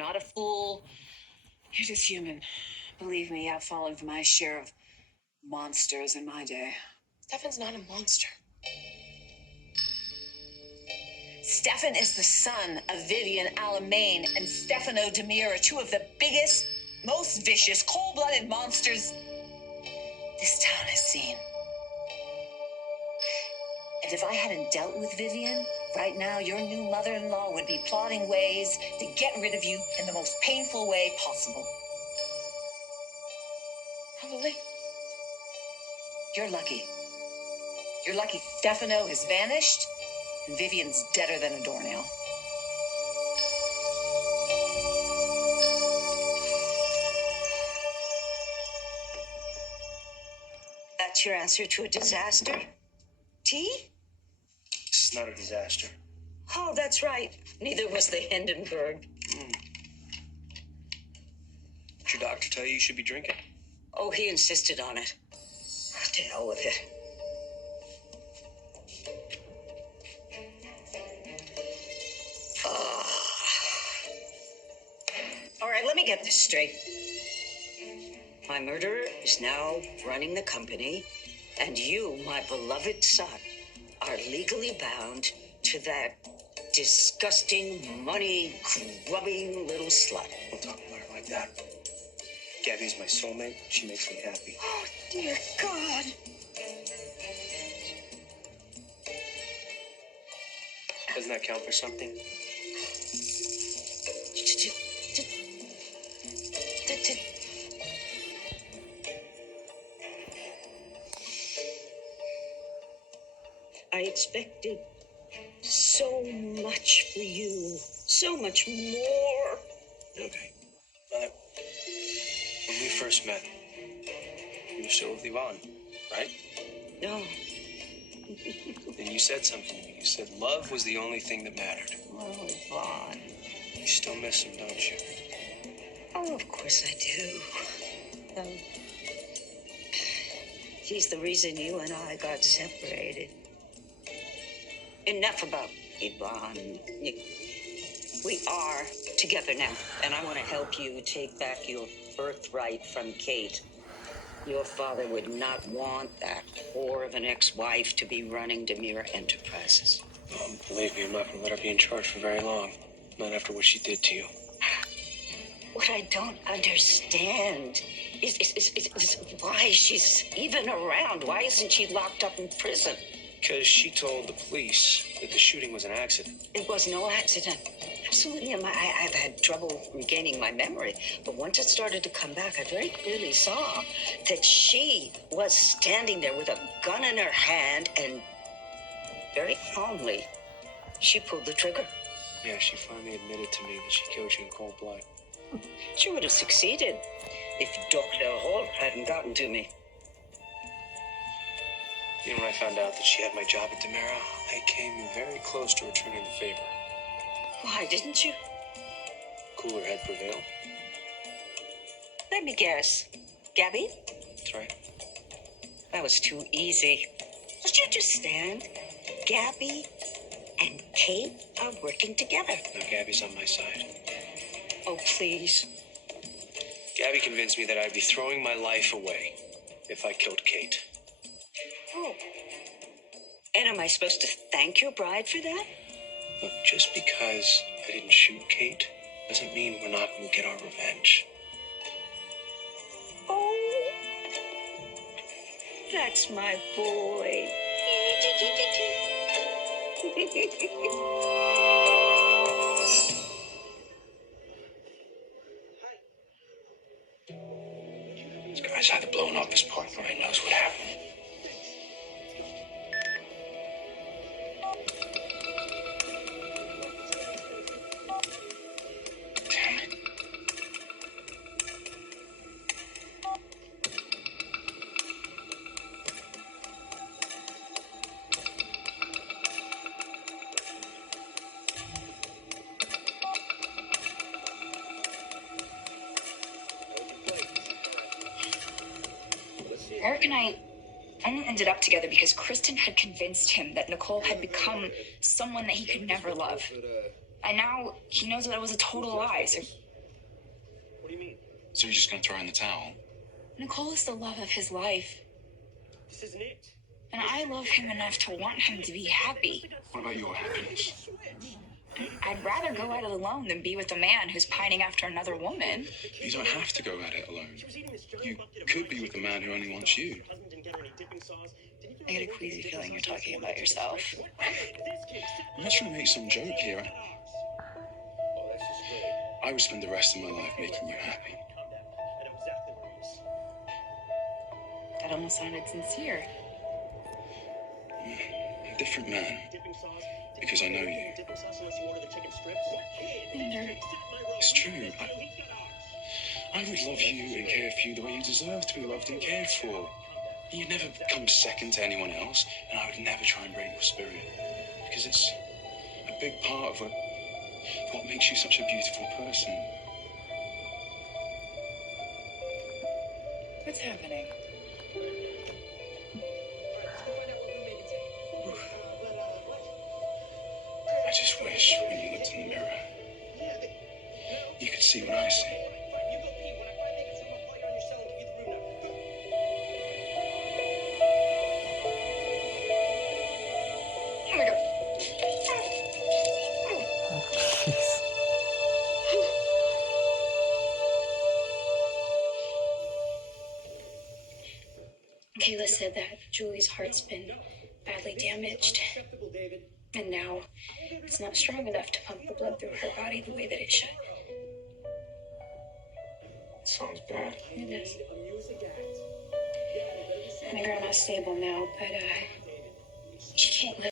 not a fool. You're just human. Believe me, I've fallen for my share of monsters in my day. Stefan's not a monster. Stefan is the son of Vivian Alamain and Stefano Demir, two of the biggest, most vicious, cold-blooded monsters this town has seen. And if I hadn't dealt with Vivian, right now your new mother-in-law would be plotting ways to get rid of you in the most painful way possible. Probably. You're lucky. You're lucky Stefano has vanished and Vivian's deader than a doornail. That's your answer to a disaster? Tea? This is not a disaster. Oh, that's right. Neither was the Hindenburg. Did your doctor tell you should be drinking? Oh, he insisted on it. To hell with it. All right, let me get this straight. My murderer is now running the company, and you, my beloved son, are legally bound to that disgusting, money-grubbing little slut. Don't talk about her like that. Gabby's my soulmate. She makes me happy. Oh, dear God. Doesn't that count for something? I expected so much for you. So much more. Okay. Mother, when we first met, you were still with Yvonne, right? No. Then you said something to me. You said love was the only thing that mattered. Oh, Vaughn. You still miss him, don't you? Oh, of course I do. He's the reason you and I got separated. Enough about Yvonne. We are together now, and I want to help you take back your birthright from Kate. Your father would not want that whore of an ex-wife to be running Demir Enterprises. Believe me, I'm not going to let her be in charge for very long. Not after what she did to you. What I don't understand is why she's even around. Why isn't she locked up in prison? Because she told the police that the shooting was an accident. It was no accident. Absolutely. I've had trouble regaining my memory. But once it started to come back, I very clearly saw that she was standing there with a gun in her hand and very calmly, she pulled the trigger. Yeah, she finally admitted to me that she killed you in cold blood. She would have succeeded if Dr. Hall hadn't gotten to me. You know, when I found out that she had my job at Demira, I came very close to returning the favor. Why didn't you? Cooler head prevailed. Let me guess. Gabby? That's right. That was too easy. Would you understand? Gabby and Kate are working together. Now Gabby's on my side. Oh, please. Gabby convinced me that I'd be throwing my life away if I killed Kate. Oh. And am I supposed to thank your bride for that? Look, just because I didn't shoot Kate doesn't mean we're not going to get our revenge. Oh. That's my boy. This guy's either blowing off his partner or he knows what happened. Damn it. Eric and I only ended up together because Kristen had convinced him that Nicole had become someone that he could never love. And now he knows that it was a total lie, so So you're just gonna throw in the towel? Nicole is the love of his life. This isn't it. And I love him enough to want him to be happy. What about your happiness? I'd rather go at it alone than be with a man who's pining after another woman. You don't have to go at it alone. You could be with a man who only wants you. I get a queasy feeling you're talking about yourself. I'm not trying to make some joke here. I would spend the rest of my life making you happy. That almost sounded sincere. A different man. Because I know you. Xander. It's true. I would love you and care for you the way you deserve to be loved and cared for. You'd never come second to anyone else, and I would never try and break your spirit. Because it's a big part of what makes you such a beautiful person. What's happening? I just wish when you looked in the mirror, you could see what I see. Oh my God. Kayla said that Julie's heart's been badly damaged. And now it's not strong enough to pump the blood through her body the way that it should. Sounds bad. It is. My grandma's stable now, but she can't live.